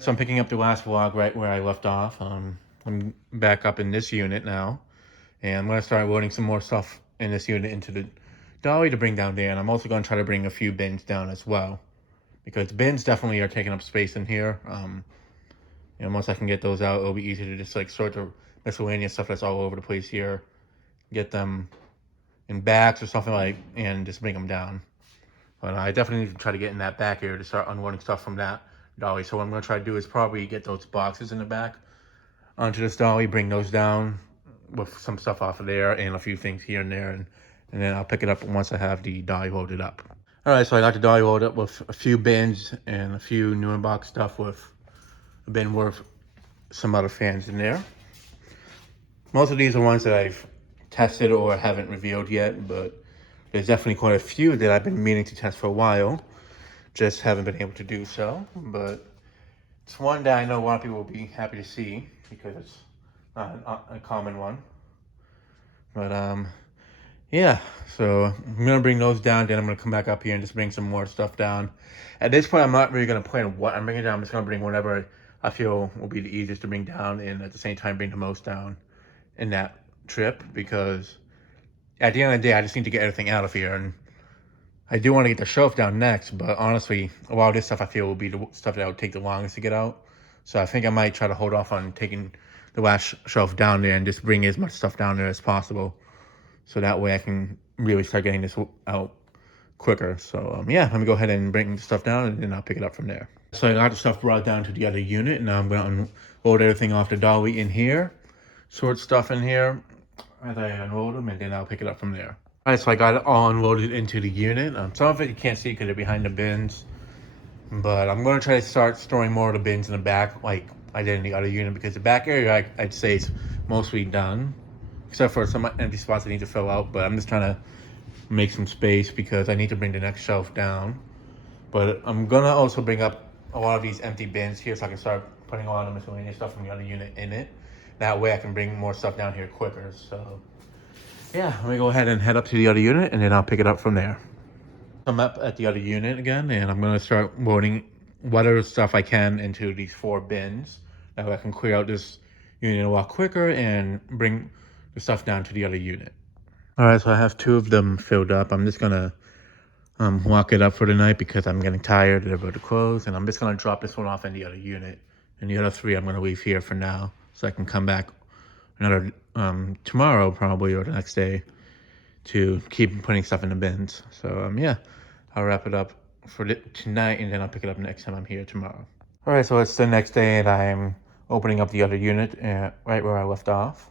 So I'm picking up the last vlog right where I left off. I'm back up in this unit now, and I'm gonna start loading some more stuff in this unit into the dolly to bring down there. And I'm also gonna try to bring a few bins down as well, because bins definitely are taking up space in here. Once I can get those out, it'll be easy to just like sort the miscellaneous stuff that's all over the place here, get them in bags or something like, and just bring them down. But I definitely need to try to get in that back area to start unloading stuff from that dolly. So what I'm going to try to do is probably get those boxes in the back onto this dolly, bring those down with some stuff off of there and a few things here and there. And then I'll pick it up once I have the dolly loaded up. All right, so I got the dolly loaded up with a few bins and a few new in-box stuff with a bin worth some other fans in there. Most of these are ones that I've tested or haven't revealed yet, but there's definitely quite a few that I've been meaning to test for a while. Just haven't been able to do so, but it's one that I know a lot of people will be happy to see because it's not a common one. But yeah, so I'm gonna bring those down, then I'm gonna come back up here and just bring some more stuff down. At this point, I'm not really gonna plan what I'm bringing down. I'm just gonna bring whatever I feel will be the easiest to bring down, and at the same time bring the most down in that trip, because at the end of the day, I just need to get everything out of here. And I do want to get the shelf down next, but honestly, a lot of this stuff I feel will be the stuff that would take the longest to get out. So I think I might try to hold off on taking the last shelf down there and just bring as much stuff down there as possible. So that way I can really start getting this out quicker. So yeah, let me go ahead and bring the stuff down and then I'll pick it up from there. So I got the stuff brought down to the other unit, and now I'm going to unload everything off the dolly in here, sort stuff in here as I unload them, and then I'll pick it up from there. All right, so I got it all unloaded into the unit. Some of it you can't see because they're behind the bins, but I'm going to try to start storing more of the bins in the back like I did in the other unit, because the back area I'd say is mostly done, except for some empty spots I need to fill out, but I'm just trying to make some space because I need to bring the next shelf down. But I'm going to also bring up a lot of these empty bins here so I can start putting a lot of miscellaneous stuff from the other unit in it. That way I can bring more stuff down here quicker. So yeah, let me go ahead and head up to the other unit, and then I'll pick it up from there. I'm up at the other unit again, and I'm going to start loading whatever stuff I can into these 4 bins. That way I can clear out this unit a lot quicker and bring the stuff down to the other unit. All right, so I have 2 of them filled up. I'm just going to lock it up for the night because I'm getting tired. They're about to close, and I'm just going to drop this one off in the other unit. And the other 3 I'm going to leave here for now so I can come back another tomorrow probably, or the next day, to keep putting stuff in the bins. So yeah, I'll wrap it up for tonight, and then I'll pick it up next time I'm here tomorrow. All right, so it's the next day, and I'm opening up the other unit right where I left off.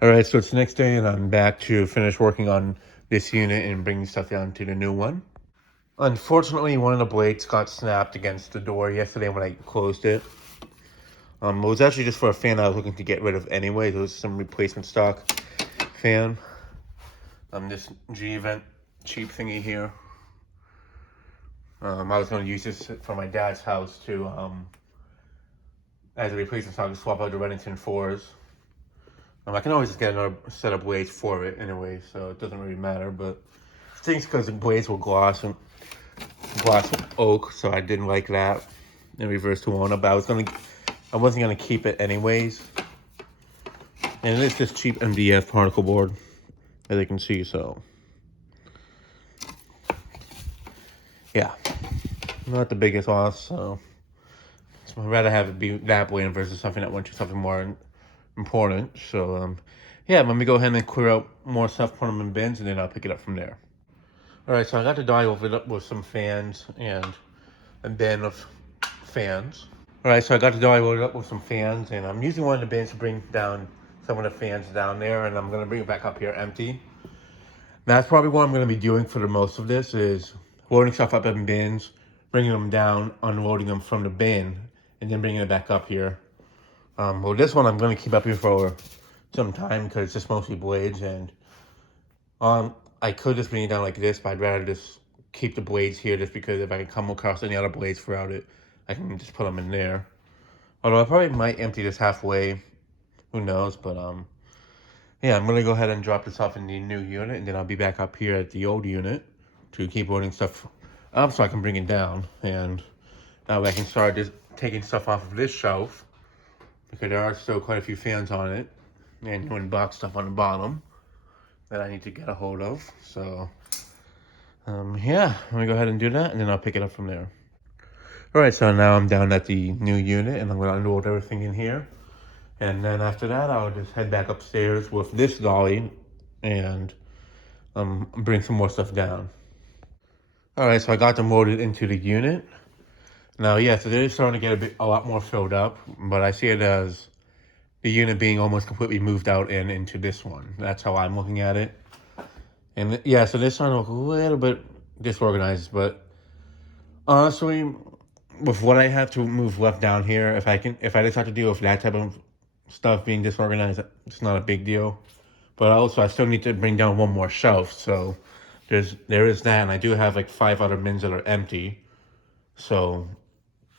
All right, so it's the next day, and I'm back to finish working on this unit and bringing stuff down to the new one. Unfortunately, one of the blades got snapped against the door yesterday when I closed it. It was actually just for a fan I was looking to get rid of anyway. There was some replacement stock fan. This G-Vent cheap thingy here. I was going to use this for my dad's house to, as a replacement stock to swap out the Remington 4s. I can always just get another set of blades for it anyway, so it doesn't really matter. But it stinks because the blades were gloss oak, so I didn't like that in reverse to one up. But I wasn't gonna keep it anyways. And it's just cheap MDF particle board, as you can see. So yeah, not the biggest loss. So I'd rather have it be that way versus something that went to something more important. So yeah, let me go ahead and clear out more stuff, put them in bins, and then I'll pick it up from there. All right, so I got the dolly loaded up with some fans and a bin of fans. All right, so I got the dolly loaded up with some fans, and I'm using one of the bins to bring down some of the fans down there, and I'm gonna bring it back up here empty. That's probably what I'm gonna be doing for the most of this, is loading stuff up in bins, bringing them down, unloading them from the bin, and then bringing it back up here. Well, this one I'm gonna keep up here for some time because it's just mostly blades, and I could just bring it down like this, but I'd rather just keep the blades here just because if I can come across any other blades throughout it, I can just put them in there. Although I probably might empty this halfway. Who knows? But yeah, I'm going to go ahead and drop this off in the new unit, and then I'll be back up here at the old unit to keep loading stuff up so I can bring it down. And That way I can start just taking stuff off of this shelf, because there are still quite a few fans on it and one box stuff on the bottom that I need to get a hold of. So yeah, let me go ahead and do that, and then I'll pick it up from there. All right, so now I'm down at the new unit, and I'm going to unload everything in here. And then after that, I'll just head back upstairs with this dolly and bring some more stuff down. All right, so I got them loaded into the unit. Now, yes, it is starting to get a lot more filled up, but I see it as the unit being almost completely moved out and into this one. That's how I'm looking at it. And yeah, so this one look a little bit disorganized, but honestly, with what I have to move left down here, if I just have to deal with that type of stuff being disorganized, it's not a big deal. But also, I still need to bring down one more shelf, so there is that, and I do have like 5 other bins that are empty. So,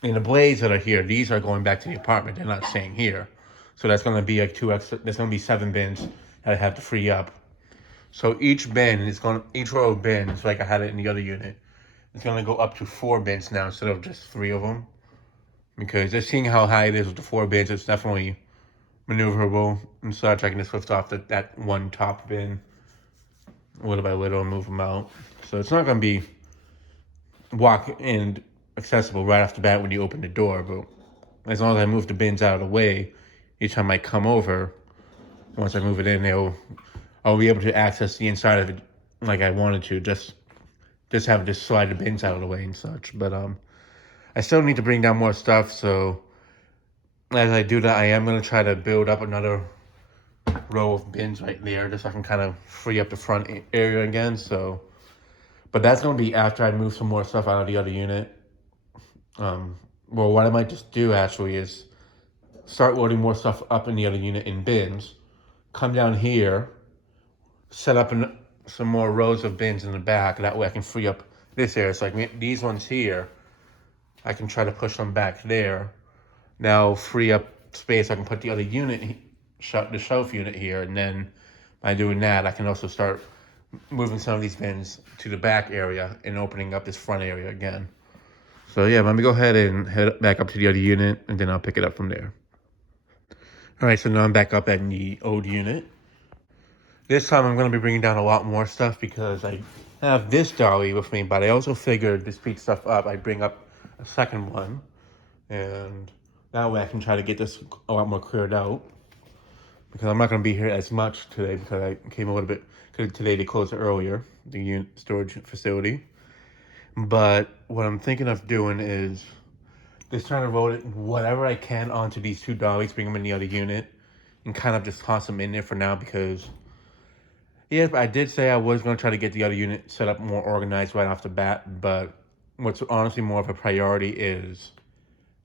in the blades that are here, these are going back to the apartment. They're not staying here. So that's going to be like 2 extra. There's going to be 7 bins that I have to free up. So each row of bins, like I had it in the other unit, it's going to go up to 4 bins now instead of just 3 of them. Because just seeing how high it is with the 4 bins, it's definitely maneuverable and such. I can just lift off that one top bin little by little and move them out. So it's not going to be walk and accessible right off the bat when you open the door, but as long as I move the bins out of the way each time I come over, once I move it in, I'll be able to access the inside of it like I wanted to, just have to slide the bins out of the way and such. But I still need to bring down more stuff, so as I do that, I am going to try to build up another row of bins right there, just so I can kind of free up the front area again. So, but that's going to be after I move some more stuff out of the other unit. Well, what I might just do actually is start loading more stuff up in the other unit in bins, come down here, set up some more rows of bins in the back. That way I can free up this area. So like these ones here, I can try to push them back there. Now free up space. I can put the other unit, the shelf unit here, and then by doing that, I can also start moving some of these bins to the back area and opening up this front area again. So yeah, let me go ahead and head back up to the other unit, and then I'll pick it up from there. All right, so now I'm back up at the old unit. This time I'm going to be bringing down a lot more stuff because I have this dolly with me, but I also figured to speed stuff up, I bring up a second one, and that way I can try to get this a lot more cleared out, because I'm not going to be here as much today because I came a little bit, because today they closed earlier, the unit storage facility. But what I'm thinking of doing is just trying to roll it whatever I can onto these 2 dollies, bring them in the other unit, and kind of just toss them in there for now, because yeah, I did say I was going to try to get the other unit set up more organized right off the bat, but what's honestly more of a priority is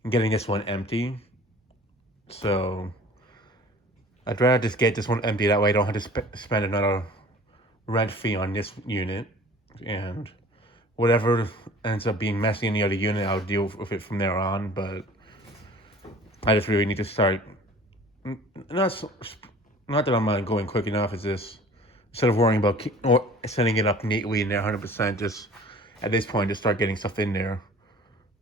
getting this one empty. So I'd rather just get this one empty, that way I don't have to spend another rent fee on this unit, and whatever ends up being messy in the other unit, I'll deal with it from there on. But I just really need to start, not that I'm going quick enough, it's just instead of worrying about setting it up neatly in there 100%, just at this point just start getting stuff in there.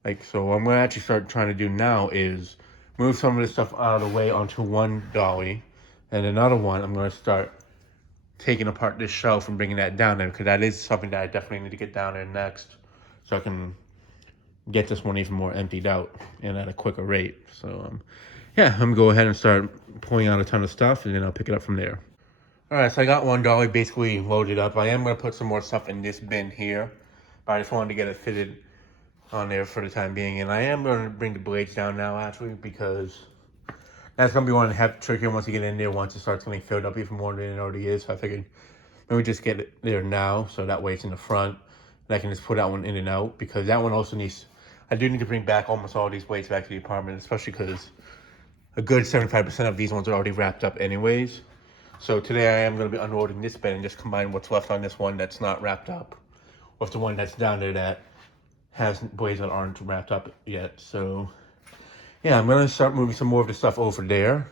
Like, so what I'm going to actually start trying to do now is move some of this stuff out of the way onto one dolly, and another one I'm going to start taking apart this shelf and bringing that down there, because that is something that I definitely need to get down there next, so I can get this one even more emptied out and at a quicker rate. So yeah, I'm gonna go ahead and start pulling out a ton of stuff, and then I'll pick it up from there. All right, so I got one dolly basically loaded up. I am gonna put some more stuff in this bin here, but I just wanted to get it fitted on there for the time being. And I am gonna bring the blades down now actually, because that's going to be one of the trickier once you get in there, once it starts getting filled up even more than it already is. So I figured maybe just get it there now, so that way it's in the front, and I can just put that one in and out, because that one also needs, I do need to bring back almost all these blades back to the apartment, especially because a good 75% of these ones are already wrapped up anyways. So today I am going to be unloading this bin and just combine what's left on this one that's not wrapped up with the one that's down there that has blades that aren't wrapped up yet. So yeah, I'm going to start moving some more of the stuff over there.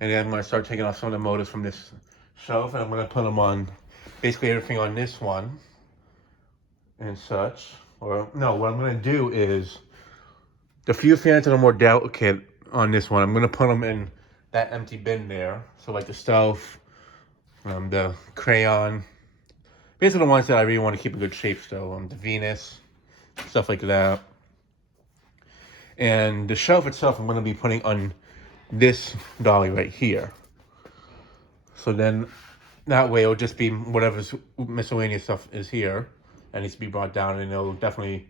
And then I'm going to start taking off some of the motors from this shelf. And I'm going to put them on basically everything on this one and such. Or no, what I'm going to do is The few fans that are more delicate on this one, I'm going to put them in that empty bin there. So like the Stealth, the Crayon, basically the ones that I really want to keep in good shape still. The Venus, stuff like that. And the shelf itself, I'm going to be putting on this dolly right here. So then that way it'll just be whatever's miscellaneous stuff is here that needs to be brought down, and it'll definitely,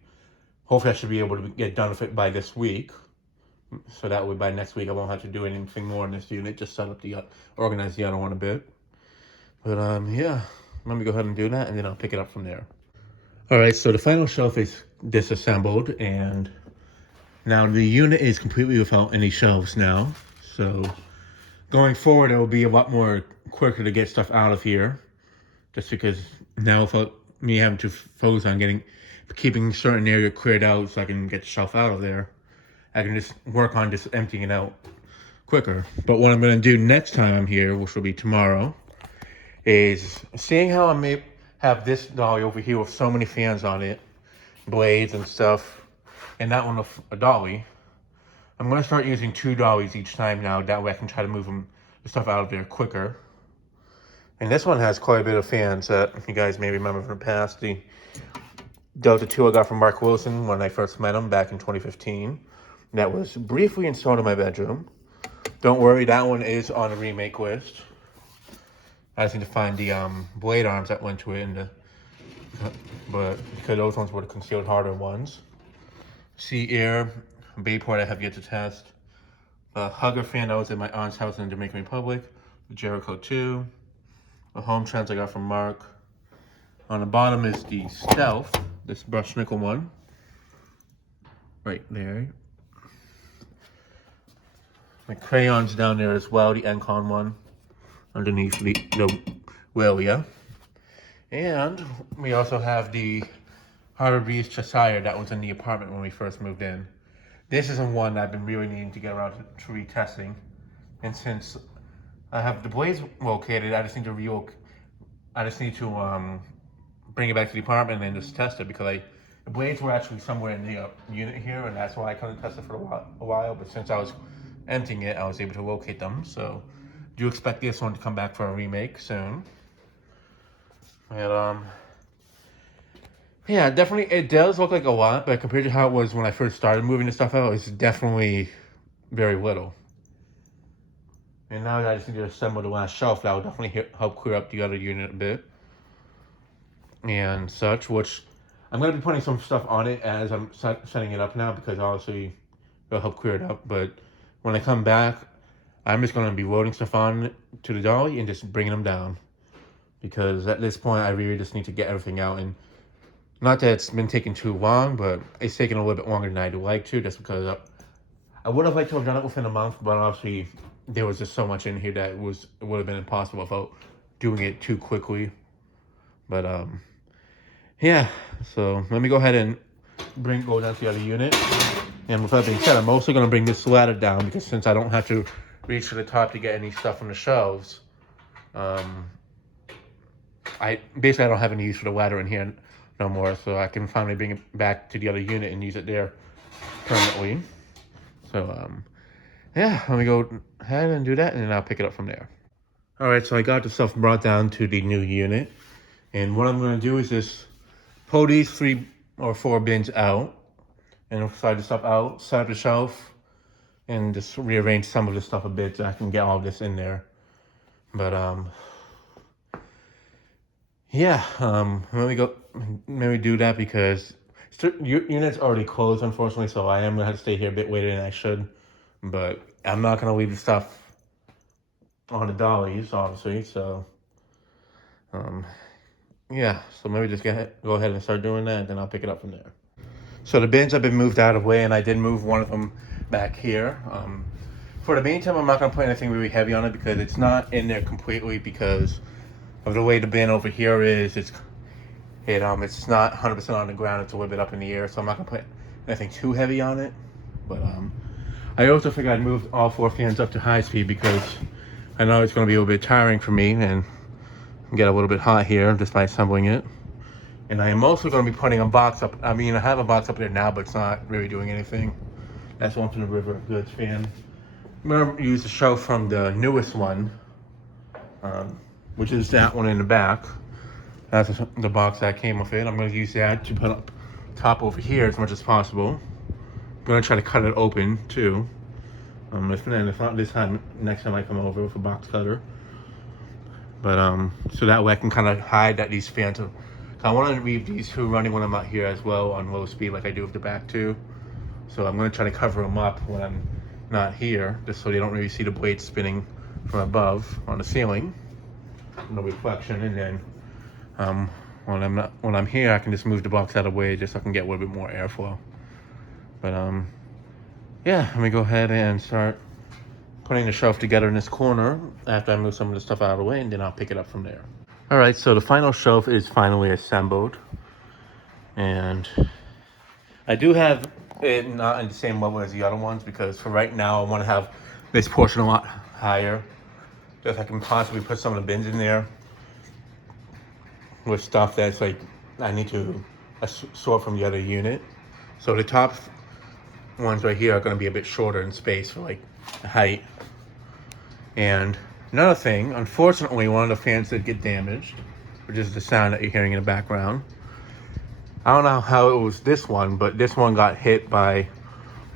hopefully I should be able to get done with it by this week. So that way by next week I won't have to do anything more in this unit, just set up organize the other one a bit. But yeah, let me go ahead and do that, and then I'll pick it up from there. All right, so the final shelf is disassembled, and now the unit is completely without any shelves now. So going forward, it will be a lot more quicker to get stuff out of here, just because now without me having to focus on keeping a certain area cleared out so I can get the shelf out of there, I can just work on just emptying it out quicker. But what I'm going to do next time I'm here, which will be tomorrow, is seeing how I may have this dolly over here with so many fans on it, blades and stuff, and that one with a dolly. I'm going to start using 2 dollies each time now. That way I can try to move the stuff out of there quicker. And this one has quite a bit of fans that you guys may remember from the past. The Delta 2 I got from Mark Wilson when I first met him back in 2015. That was briefly installed in my bedroom. Don't worry, that one is on a remake list. I just need to find the blade arms that went to it, but because those ones were the concealed harder ones. Sea Air Bayport I have yet to test. A Hugger fan that was in my aunt's house in the Dominican Republic. The Jericho 2. A Home Trends I got from Mark. On the bottom is the Stealth, this brush nickel one. Right there. The Crayons down there as well, the Encon one. Underneath the Willia. And we also have the Harbor Breeze Cheshire that was in the apartment when we first moved in. This is the one I've been really needing to get around to retesting. And since I have the blades located, I just need to bring it back to the apartment and just test it, because the blades were actually somewhere in the unit here, and that's why I couldn't test it for a while. But since I was emptying it, I was able to locate them. So do expect this one to come back for a remake soon. And yeah, definitely it does look like a lot, but compared to how it was when I first started moving the stuff out, it's definitely very little. And now that I just need to assemble the last shelf, that will definitely help clear up the other unit a bit and such, which I'm going to be putting some stuff on it as I'm setting it up now, because obviously it'll help clear it up. But when I come back, I'm just going to be loading stuff on to the dolly and just bringing them down, because at this point I really just need to get everything out. And not that it's been taking too long, but it's taking a little bit longer than I'd like to, just because I would have liked to have done it within a month, but obviously there was just so much in here that it would have been impossible without doing it too quickly. But yeah, so let me go ahead and go down to the other unit. And with that being said, I'm also going to bring this ladder down, because since I don't have to reach to the top to get any stuff on the shelves, I don't have any use for the ladder in here no more, so I can finally bring it back to the other unit and use it there permanently. So yeah, let me go ahead and do that, and then I'll pick it up from there. All right, so I got the stuff brought down to the new unit, and what I'm going to do is just pull these 3 or 4 bins out, and slide the stuff out, set up the shelf, and just rearrange some of the stuff a bit so I can get all this in there. But yeah, let me do that, because unit's already closed, unfortunately, so I am gonna have to stay here a bit later than I should. But I'm not gonna leave the stuff on the dollies, obviously. So yeah, so maybe just go ahead and start doing that, and then I'll pick it up from there. So the bins have been moved out of the way, and I did move one of them back here. For the meantime, I'm not gonna put anything really heavy on it, because it's not in there completely because of the way the bin over here is. It's not 100% on the ground. It's a little bit up in the air, so I'm not gonna put anything too heavy on it. But I also figured I'd move all 4 fans up to high speed, because I know it's gonna be a little bit tiring for me and get a little bit hot here just by assembling it. And I am also gonna be putting a box up. I mean, I have a box up there now, but it's not really doing anything. That's one from the River of Goods fan. I'm gonna use the shelf from the newest one, which is that one in the back. That's the box that came with it. I'm gonna use that to put up top over here as much as possible. I'm gonna try to cut it open too. If not this time, next time I come over with a box cutter. But so that way I can kind of hide that these fans are. I want to leave these two running when I'm not here as well on low speed, like I do with the back too. So I'm gonna try to cover them up when I'm not here, just so they don't really see the blade spinning from above on the ceiling, no reflection. And then when I'm here, I can just move the box out of the way just so I can get a little bit more airflow. But yeah, let me go ahead and start putting the shelf together in this corner after I move some of the stuff out of the way, and then I'll pick it up from there. All right, so the final shelf is finally assembled, and I do have it not in the same level as the other ones, because for right now I want to have this portion a lot higher, just I can possibly put some of the bins in there with stuff that's like I need to sort from the other unit. So the top ones right here are going to be a bit shorter in space for like height. And another thing, unfortunately, one of the fans did get damaged, which is the sound that you're hearing in the background. I don't know how it was this one, but this one got hit by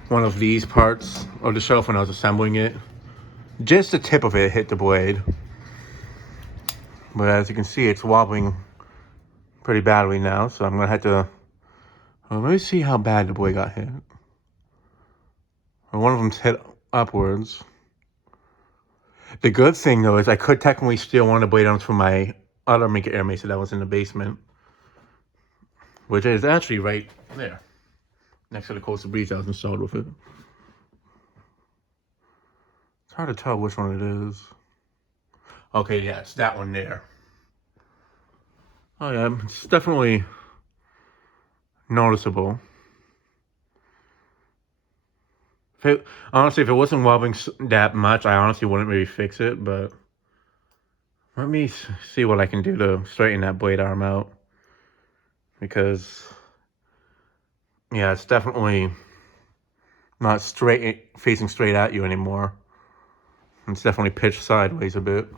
one of these parts of the shelf when I was assembling it. Just the tip of it hit the blade. But as you can see, it's wobbling pretty badly now, so I'm gonna have to, well, let me see how bad the blade got hit. One of them's hit upwards. The good thing though is I could technically steal one of the blade arms from my other Minka Air Mesa that was in the basement, which is actually right there, next to the Coastal Breeze I was installed with it. It's hard to tell which one it is. Okay, yeah, it's that one there. Oh yeah, it's definitely noticeable. Honestly, if it wasn't wobbling that much, I honestly wouldn't really fix it, but let me see what I can do to straighten that blade arm out. Because, yeah, it's definitely not facing straight at you anymore. It's definitely pitched sideways a bit.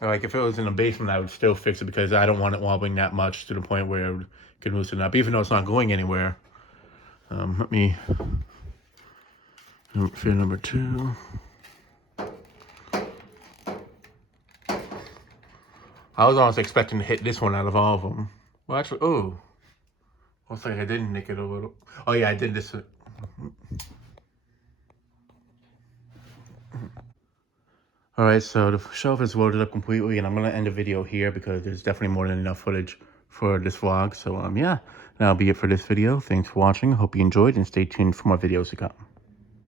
Like, if it was in the basement, I would still fix it because I don't want it wobbling that much to the point where it could loosen up, even though it's not going anywhere. Let me... Fear number 2. I was honestly expecting to hit this one out of all of them. Well, actually, oh. Looks like I didn't nick it a little. Oh, yeah, I did this. Alright, so the shelf is loaded up completely, and I'm going to end the video here because there's definitely more than enough footage for this vlog. So, yeah, that'll be it for this video. Thanks for watching. I hope you enjoyed, and stay tuned for more videos to come.